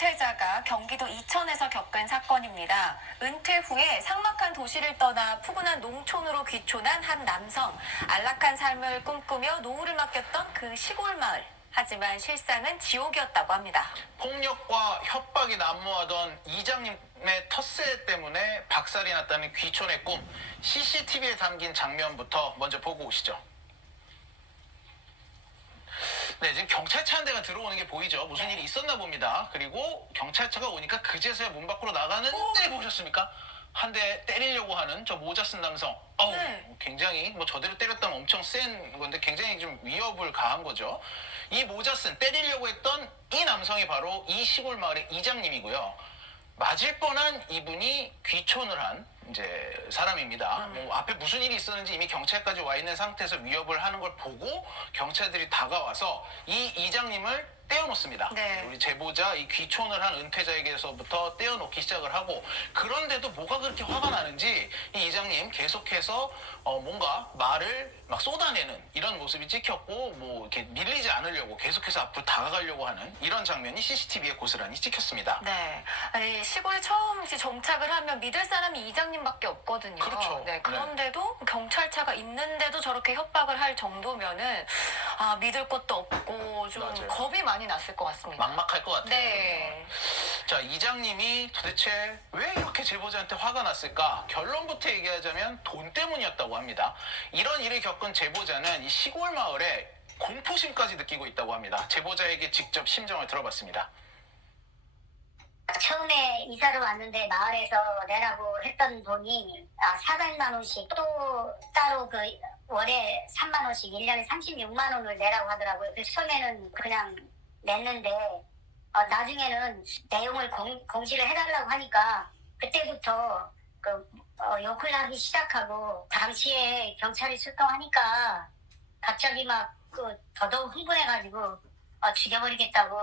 은퇴자가 경기도 이천에서 겪은 사건입니다. 은퇴 후에 삭막한 도시를 떠나 푸근한 농촌으로 귀촌한 한 남성. 안락한 삶을 꿈꾸며 노후를 맡겼던 그 시골 마을. 하지만 실상은 지옥이었다고 합니다. 폭력과 협박이 난무하던 이장님의 텃세 때문에 박살이 났다는 귀촌의 꿈. CCTV에 담긴 장면부터 먼저 보고 오시죠. 네, 지금 경찰차 한 대가 들어오는 게 보이죠. 무슨 일이 있었나 봅니다. 그리고 경찰차가 오니까 그제서야 문 밖으로 나가는데 보셨습니까? 한 대 때리려고 하는 저 모자 쓴 남성. 어우, 네. 굉장히 저대로 때렸다면 엄청 센 건데 굉장히 좀 위협을 가한 거죠. 이 모자 쓴 때리려고 했던 이 남성이 바로 이 시골 마을의 이장님이고요. 맞을 뻔한 이분이 귀촌을 한 이제 사람입니다. 뭐 앞에 무슨 일이 있었는지 이미 경찰까지 와 있는 상태에서 위협을 하는 걸 보고 경찰들이 다가와서 이 이장님을 떼어놓습니다. 네. 우리 제보자 이 귀촌을 한 은퇴자에게서부터 떼어놓기 시작을 하고, 그런데도 뭐가 그렇게 화가 나는지 이 이장님 계속해서 뭔가 말을 막 쏟아내는 이런 모습이 찍혔고, 뭐 이렇게 밀리지 않으려고 계속해서 앞으로 다가가려고 하는 이런 장면이 CCTV에 고스란히 찍혔습니다. 네. 아니, 시골에 처음 이제 정착을 하면 믿을 사람이 이장님밖에 없거든요. 그렇죠. 네. 그런데도 경찰차가 있는데도 저렇게 협박을 할 정도면은 믿을 것도 없고 좀 맞아요. 겁이 많이 났을 것 같습니다. 막막할 것 같아요. 네. 자, 이장님이 도대체 왜 이렇게 제보자한테 화가 났을까? 결론부터 얘기하자면 돈 때문이었다고 합니다. 이런 일을 겪은 제보자는 이 시골 마을에 공포심까지 느끼고 있다고 합니다. 제보자에게 직접 심정을 들어봤습니다. 처음에 이사를 왔는데 마을에서 내라고 했던 돈이 400만 원씩, 또 따로 그 월에 3만 원씩 1년에 36만 원을 내라고 하더라고요. 그래서 처음에는 그냥 냈는데 나중에는 내용을 공지를 해달라고 하니까 그때부터 욕을 하기 시작하고, 당시에 경찰이 출동하니까 갑자기 막 더더욱 흥분해가지고 죽여버리겠다고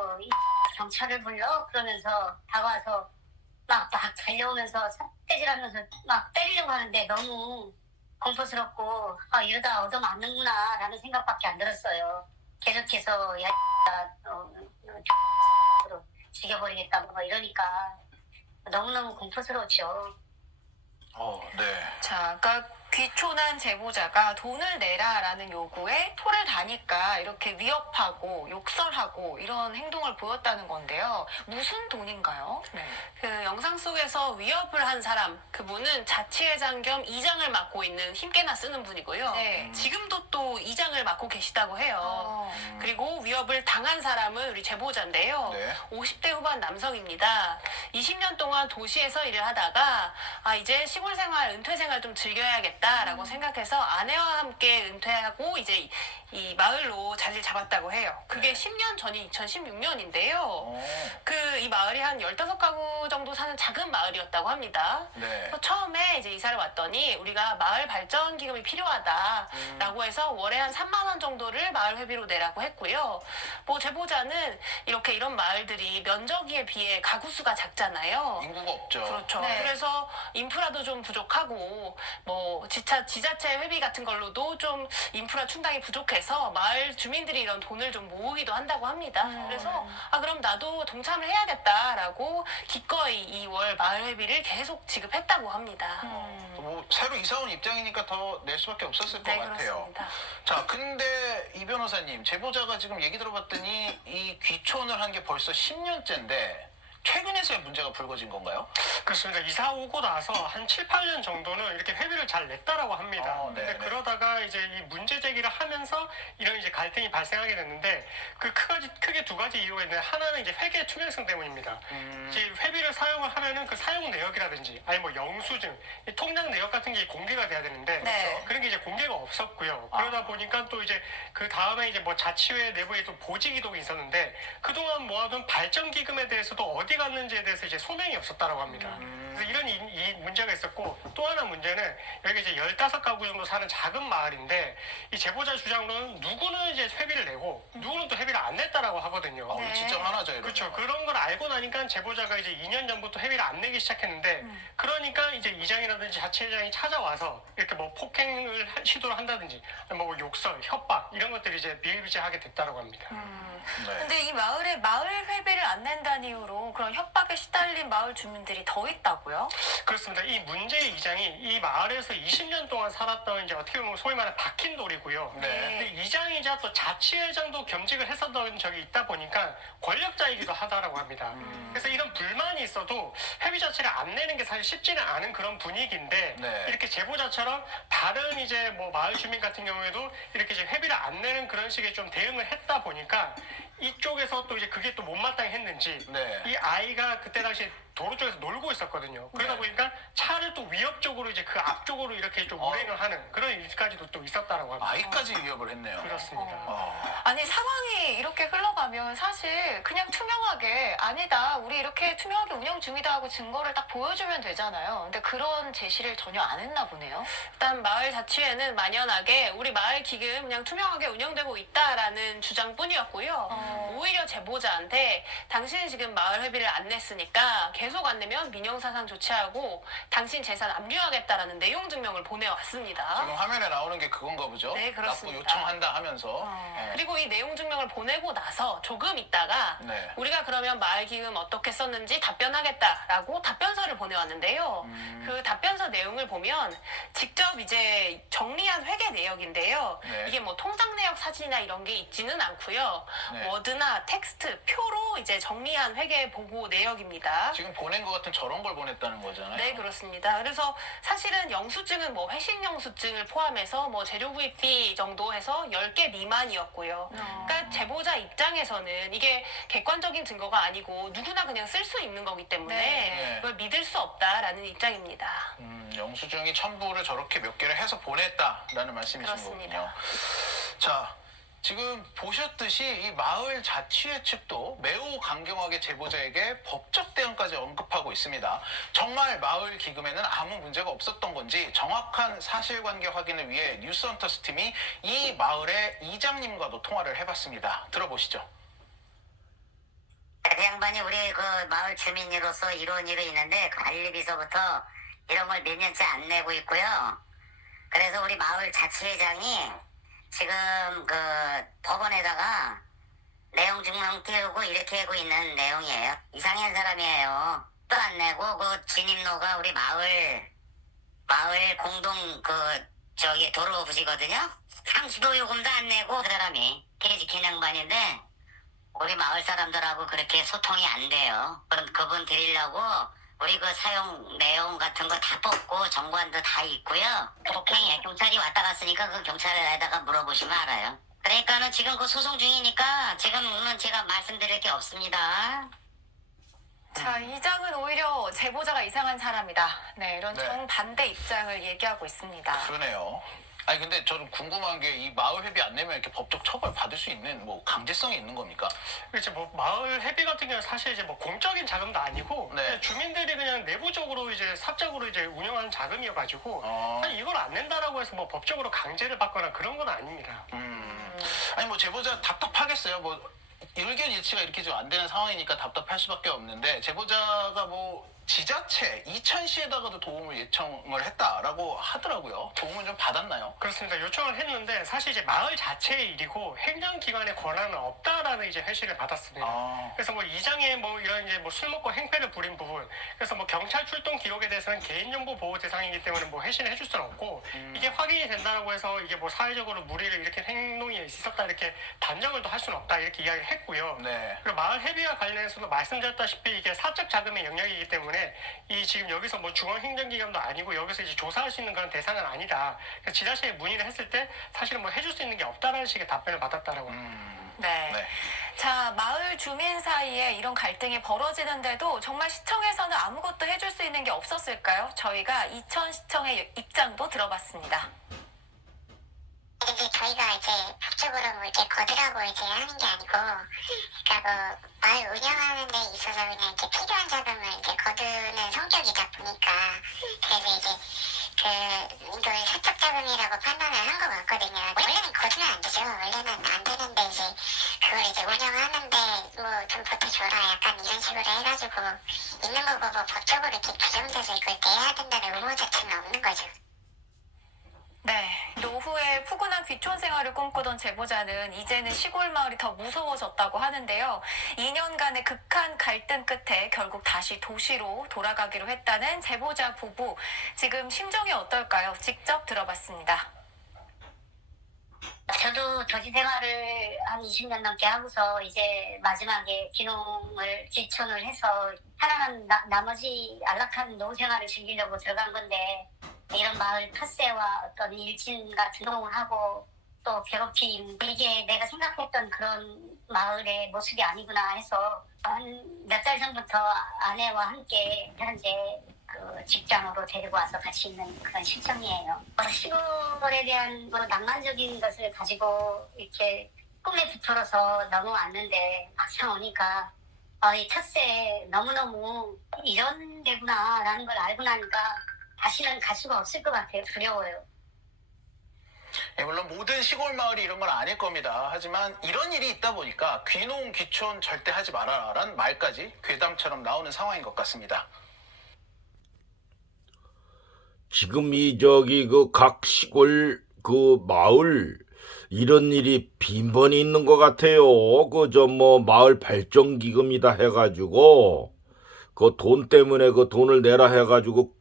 경찰을 불러 그러면서 다가와서 막 달려오면서 삿대질하면서 막 때리려고 하는데 너무 공포스럽고 이러다 얻어맞는구나 라는 생각밖에 안 들었어요. 계속해서 죽여버리겠다고 막 이러니까 너무너무 공포스러웠죠. 네. 자, 그러니까 귀촌한 제보자가 돈을 내라라는 요구에 토를 다니까 이렇게 위협하고 욕설하고 이런 행동을 보였다는 건데요. 무슨 돈인가요? 네. 그 영상 속에서 위협을 한 사람, 그분은 자치회장 겸 이장을 맡고 있는 힘께나 쓰는 분이고요. 네. 지금도 또 이장을 맡고 계시다고 해요. 그리고 위협을 당한 사람은 우리 제보자인데요. 네. 50대 후반 남성입니다. 20년 동안 도시에서 일을 하다가 이제 시골 생활, 은퇴 생활 좀 즐겨야겠다라고 생각해서 아내와 함께 은퇴하고 이제 이 마을로 자리를 잡았다고 해요. 그게 10년 전이 2016년인데요. 이 마을이 한 15가구 정도 사는 작은 마을이었다고 합니다. 네. 그래서 처음에 이제 이사를 왔더니 우리가 마을 발전 기금이 필요하다라고 해서 월에 한 3만 원 정도를 마을 회비로 내라고 했고요. 뭐 제보자는 이런 마을들이 면적에 비해 가구 수가 작잖아요. 인구가 없죠. 그렇죠. 네. 그래서 인프라도 좀 부족하고 뭐 지자체 회비 같은 걸로도 좀 인프라 충당이 부족해서 마을 주민들이 이런 돈을 좀 모으기도 한다고 합니다. 그래서 그럼 나도 동참을 해야겠다라고 기꺼이 이 월 마을 회비를 계속 지급했다고 합니다. 뭐 새로 이사 온 입장이니까 더 낼 수밖에 없었을 것 네, 같아요. 그렇습니다. 자, 근데 이 변호사님, 제보자가 지금 얘기 들어봤더니 이 귀촌을 한 게 벌써 10년째인데 최근에서야 문제가 불거진 건가요? 그렇습니다. 이사 오고 나서 한 7, 8년 정도는 이렇게 회비를 잘 냈다라고 합니다. 근데 네네. 그러다가 이제 이 문제 제기를 하면서 이런 이제 갈등이 발생하게 됐는데, 크게 두 가지 이유가 있는데, 하나는 이제 회계 투명성 때문입니다. 이제 회비를 사용을 하면은 그 사용 내역이라든지 아니 뭐 영수증, 이 통장 내역 같은 게 공개가 돼야 되는데 네. 그런 게 이제 공개가 없었고요. 그러다 보니까 또 이제 그 다음에 이제 뭐 자치회 내부에 또 보직이동이 있었는데, 그동안 모아둔 발전 기금에 대해서도 어디 갔는지에 대해서 이제 소명이 없었다라고 합니다. 그래서 이런 이 문제가 있었고, 또 하나 문제는 여기 이제 15가구 정도 사는 작은 마을인데, 이 제보자 주장으로는 누구는 이제 회비를 내고 누구는 또 회비를 안 냈다라고 하거든요. 네. 진짜 화나죠, 이러면. 그렇죠. 그런 걸 알고 나니까 제보자가 이제 2년 전부터 회비를 안 내기 시작했는데, 그러니까 이제 이장이라든지 자치회장이 찾아와서 이렇게 뭐 폭행을 시도를 한다든지 뭐 욕설, 협박 이런 것들이 이제 비일비재하게 됐다고 합니다. 네. 근데 이 마을에 마을 회비를 안 낸다는 이유로 그런 협박에 시달린 마을 주민들이 더 있다고요? 그렇습니다. 이 문제의 이장이 이 마을에서 20년 동안 살았던 이제 어떻게 보면 소위 말하는 박힌돌이고요. 네. 근데 이장이자 또 자치회장도 겸직을 했었던 적이 있다 보니까 권력자이기도 하다라고 합니다. 그래서 이런 불만이 있어도 회비 자체를 안 내는 게 사실 쉽지는 않은 그런 분위기인데 네. 이렇게 제보자처럼 다른 이제 뭐 마을 주민 같은 경우에도 이렇게 이제 회비를 안 내는 그런 식의 좀 대응을 했다 보니까 이쪽에서 또 이제 그게 또 못마땅히 했는지 네. 이 아이가 그때 당시 도로 쪽에서 놀고 있었거든요. 그러다 네. 보니까 차를 또 위협적으로 이제 그 앞쪽으로 이렇게 좀 운행을 하는 그런 일까지도 또 있었다라고 합니다. 아이까지 위협을 했네요. 그렇습니다. 아니 상황이 이렇게 흘러가면 사실 그냥 투명하게 아니다 우리 이렇게 투명하게 운영 중이다 하고 증거를 딱 보여주면 되잖아요. 근데 그런 제시를 전혀 안 했나 보네요. 일단 마을 자치회는 만연하게 우리 마을 기금 그냥 투명하게 운영되고 있다라는 주장뿐이었고요. 오히려 제보자한테 당신은 지금 마을 회비를 안 냈으니까 계속 안 내면 민형사상 조치하고 당신 재산 압류하겠다라는 내용 증명을 보내왔습니다. 지금 화면에 나오는 게 그건가 보죠? 네, 그렇습니다. 납부 요청한다 하면서. 네. 그리고 이 내용 증명을 보내고 나서 조금 있다가 네. 우리가 그러면 마을 기금 어떻게 썼는지 답변하겠다라고 답변서를 보내왔는데요. 그 답변서 내용을 보면 직접 이제 정리한 회계 내역인데요. 네. 이게 뭐 통장 내역 사진이나 이런 게 있지는 않고요. 네. 워드나 텍스트, 표로 이제 정리한 회계 보고 내역입니다. 지금 보낸 것 같은 저런 걸 보냈다는 거잖아요. 네, 그렇습니다. 그래서 사실은 영수증은 뭐 회신 영수증을 포함해서 뭐 재료 구입비 정도 해서 10개 미만이었고요. 그러니까 제보자 입장에서는 이게 객관적인 증거가 아니고 누구나 그냥 쓸 수 있는 거기 때문에 네. 그걸 믿을 수 없다라는 입장입니다. 영수증이 첨부를 저렇게 몇 개를 해서 보냈다라는 말씀이신 그렇습니다. 거군요. 자, 지금 보셨듯이 이 마을 자치회 측도 매우 강경하게 제보자에게 법적 대응까지 언급하고 있습니다. 정말 마을 기금에는 아무 문제가 없었던 건지 정확한 사실관계 확인을 위해 뉴스헌터스 팀이 이 마을의 이장님과도 통화를 해봤습니다. 들어보시죠. 그 양반이 우리 그 마을 주민으로서 이런 일이 있는데 관리비서부터 이런 걸 몇 년째 안 내고 있고요. 그래서 우리 마을 자치회장이 지금 그 법원에다가 내용 증명 띄우고 이렇게 하고 있는 내용이에요. 이상한 사람이에요. 또 안 내고 그 진입로가 우리 마을 공동 그 저기 도로 부지거든요. 상수도 요금도 안 내고 그 사람이 개지킨 양반인데 우리 마을 사람들하고 그렇게 소통이 안 돼요. 그럼 그분 드리려고 우리 그 사용 내용 같은 거 다 뽑고 정관도 다 있고요. 폭행해 경찰이 왔다 갔으니까 그 경찰에다가 물어보시면 알아요. 그러니까는 지금 그 소송 중이니까 지금은 제가 말씀드릴 게 없습니다. 자, 이장은 오히려 제보자가 이상한 사람이다. 네, 이런 네. 정반대 입장을 얘기하고 있습니다. 그러네요. 아니 근데 저는 궁금한 게 이 마을 회비 안 내면 이렇게 법적 처벌 받을 수 있는 뭐 강제성이 있는 겁니까? 그렇죠. 뭐 마을 회비 같은 경우는 사실 이제 뭐 공적인 자금도 아니고 네. 그냥 주민들이 그냥 내부적으로 이제 사적으로 이제 운영하는 자금이어가지고 사실 이걸 안 낸다라고 해서 뭐 법적으로 강제를 받거나 그런 건 아닙니다. 아니 뭐 제보자 답답하겠어요. 뭐 의견 일치가 이렇게 좀 안 되는 상황이니까 답답할 수밖에 없는데 제보자가 뭐 지자체 이천시에다가도 도움을 요청을 했다라고 하더라고요. 도움은 좀 받았나요? 그렇습니다. 요청을 했는데 사실 이제 마을 자체의 일이고 행정기관의 권한은 없다라는 이제 회신을 받았습니다. 그래서 뭐 이장의 뭐 이런 이제 뭐 술 먹고 행패를 부린 부분, 그래서 뭐 경찰 출동 기록에 대해서는 개인정보 보호 대상이기 때문에 뭐 회신을 해줄 수는 없고 이게 확인이 된다라고 해서 이게 뭐 사회적으로 무리를 일으킨 행동이 있었다 이렇게 단정을 또 할 수는 없다 이렇게 이야기를 했고요. 네. 그리고 마을 회비와 관련해서도 말씀드렸다시피 이게 사적 자금의 영역이기 때문에 이 지금 여기서 뭐 중앙행정기관도 아니고 여기서 이제 조사할 수 있는 그런 대상은 아니다. 그래서 지자체에 문의를 했을 때 사실은 뭐 해줄 수 있는 게 없다라는 식의 답변을 받았다라고 합니다. 네. 네. 자, 마을 주민 사이에 이런 갈등이 벌어지는데도 정말 시청에서는 아무것도 해줄 수 있는 게 없었을까요? 저희가 이천시청의 입장도 들어봤습니다. 이제 저희가 이제 법적으로 뭐 이렇게 거두라고 이제 하는 게 아니고, 그러니까 뭐 마을 운영하는 데 있어서 그냥 이제 필요한 자금을 이제 거두는 성격이다 보니까, 그래서 이제 이걸 사적 자금이라고 판단을 한 것 같거든요. 원래는 거두면 안 되죠. 원래는 안 되는데 이제 그걸 이제 운영하는데 뭐 좀 보태줘라 약간 이런 식으로 해가지고 있는 거고 뭐 법적으로 이렇게 규정돼서 이걸 내야 된다는 의무 자체는 없는 거죠. 네. 노후에 푸근한 귀촌 생활을 꿈꾸던 제보자는 이제는 시골 마을이 더 무서워졌다고 하는데요. 2년간의 극한 갈등 끝에 결국 다시 도시로 돌아가기로 했다는 제보자 부부. 지금 심정이 어떨까요? 직접 들어봤습니다. 저도 도시 생활을 한 20년 넘게 하고서 이제 마지막에 귀촌을 해서 살아난 나머지 안락한 노후 생활을 즐기려고 들어간 건데, 이런 마을 텃세와 어떤 일진 같은 행동을 하고 또 괴롭힘, 이게 내가 생각했던 그런 마을의 모습이 아니구나 해서 한 몇 달 전부터 아내와 함께 현재 그 직장으로 데리고 와서 같이 있는 그런 실정이에요. 시골에 대한 낭만적인 것을 가지고 이렇게 꿈에 부풀어서 넘어왔는데 막상 오니까 이 텃세 너무너무 이런 데구나라는 걸 알고 나니까 다시는 갈 수가 없을 것 같아요. 두려워요. 물론 모든 시골 마을이 이런 건 아닐 겁니다. 하지만 이런 일이 있다 보니까 귀농 귀촌 절대 하지 말아라라는 말까지 괴담처럼 나오는 상황인 것 같습니다. 지금 그 각 시골 그 마을 이런 일이 빈번히 있는 것 같아요. 마을 발전 기금이다 해가지고 그 돈 때문에 그 돈을 내라 해가지고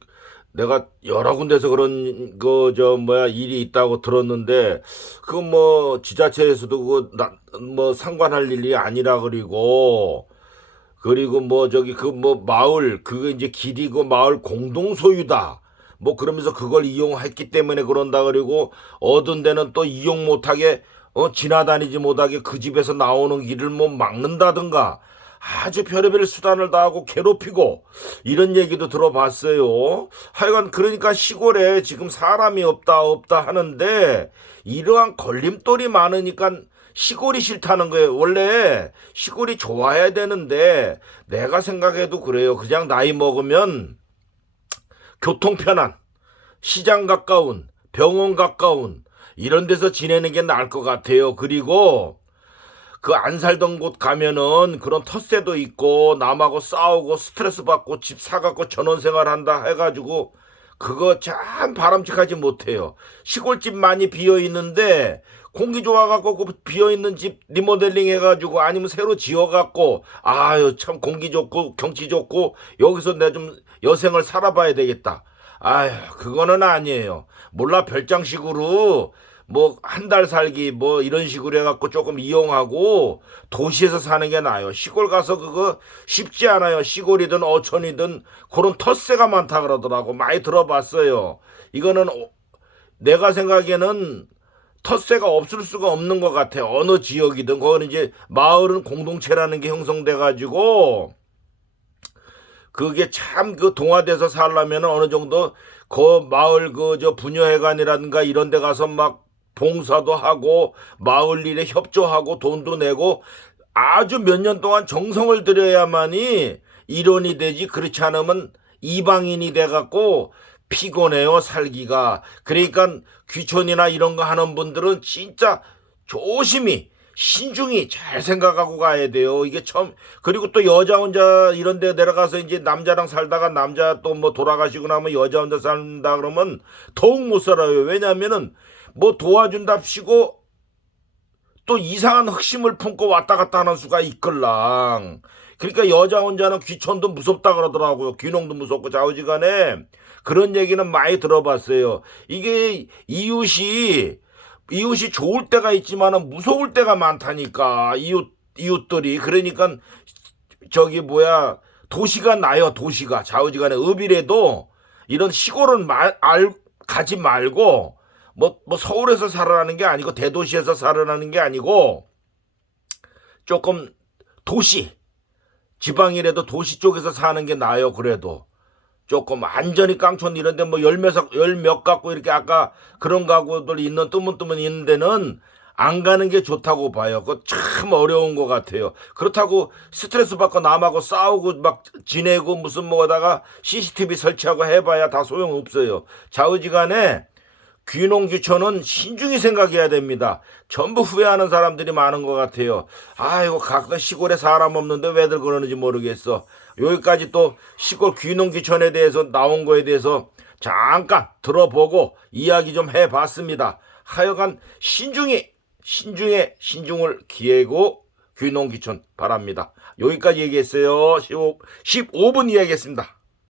내가 여러 군데서 그런 일이 있다고 들었는데 지자체에서도 상관할 일이 아니라 그리고 마을 그게 이제 길이 마을 공동 소유다. 그러면서 그걸 이용했기 때문에 그런다 그리고 얻은 데는 또 이용 못하게 지나다니지 못하게 그 집에서 나오는 길을 막는다든가 아주 별의별 수단을 다하고 괴롭히고 이런 얘기도 들어봤어요. 하여간 그러니까 시골에 지금 사람이 없다 하는데 이러한 걸림돌이 많으니까 시골이 싫다는 거예요. 원래 시골이 좋아야 되는데 내가 생각해도 그래요. 그냥 나이 먹으면 교통 편한, 시장 가까운, 병원 가까운 이런 데서 지내는 게 나을 것 같아요. 그리고 그 안 살던 곳 가면은 그런 텃세도 있고 남하고 싸우고 스트레스 받고 집 사갖고 전원생활 한다 해가지고 그거 참 바람직하지 못해요. 시골집 많이 비어있는데 공기 좋아갖고 그 비어있는 집 리모델링 해가지고 아니면 새로 지어갖고 아유 참 공기 좋고 경치 좋고 여기서 내가 좀 여생을 살아봐야 되겠다. 아유 그거는 아니에요. 몰라 별장식으로 한 달 살기 이런 식으로 해갖고 조금 이용하고 도시에서 사는 게 나아요. 시골 가서 그거 쉽지 않아요. 시골이든 어촌이든 그런 텃세가 많다 그러더라고. 많이 들어봤어요. 이거는 내가 생각에는 텃세가 없을 수가 없는 것 같아요. 어느 지역이든 거기는 이제 마을은 공동체라는 게 형성돼가지고 그게 참 동화돼서 살려면 어느 정도 그 마을 부녀회관이라든가 이런 데 가서 봉사도 하고 마을 일에 협조하고 돈도 내고 아주 몇 년 동안 정성을 들여야만이 일원이 되지. 그렇지 않으면 이방인이 돼갖고 피곤해요 살기가. 그러니까 귀촌이나 이런 거 하는 분들은 진짜 조심히 신중히 잘 생각하고 가야 돼요. 이게 처음. 그리고 또 여자 혼자 이런 데 내려가서 이제 남자랑 살다가 남자 또 돌아가시고 나면 여자 혼자 산다 그러면 더욱 못 살아요. 왜냐면은 도와준답시고 또 이상한 흑심을 품고 왔다 갔다 하는 수가 있걸랑. 그러니까 여자 혼자는 귀촌도 무섭다 그러더라고요. 귀농도 무섭고 좌우지간에 그런 얘기는 많이 들어봤어요. 이게 이웃이 좋을 때가 있지만은 무서울 때가 많다니까. 이웃들이. 그러니까 도시가 나요. 도시가 좌우지간에 읍이라도 이런 시골은 가지 말고 서울에서 살아나는 게 아니고 대도시에서 살아나는 게 아니고 조금 지방이라도 도시 쪽에서 사는 게 나아요. 그래도 조금 안전히 깡촌 이런 데 열몇 갖고 이렇게 아까 그런 가구들 있는 뜨문뜨문 있는 데는 안 가는 게 좋다고 봐요. 그거 참 어려운 것 같아요. 그렇다고 스트레스 받고 남하고 싸우고 지내고 무슨 하다가 CCTV 설치하고 해봐야 다 소용없어요. 좌우지간에 귀농 귀촌은 신중히 생각해야 됩니다. 전부 후회하는 사람들이 많은 것 같아요. 아이고 각각 시골에 사람 없는데 왜들 그러는지 모르겠어. 여기까지 또 시골 귀농 귀촌에 대해서 나온 거에 대해서 잠깐 들어보고 이야기 좀 해봤습니다. 하여간 신중을 기하고 귀농 귀촌 바랍니다. 여기까지 얘기했어요. 15분 이야기했습니다.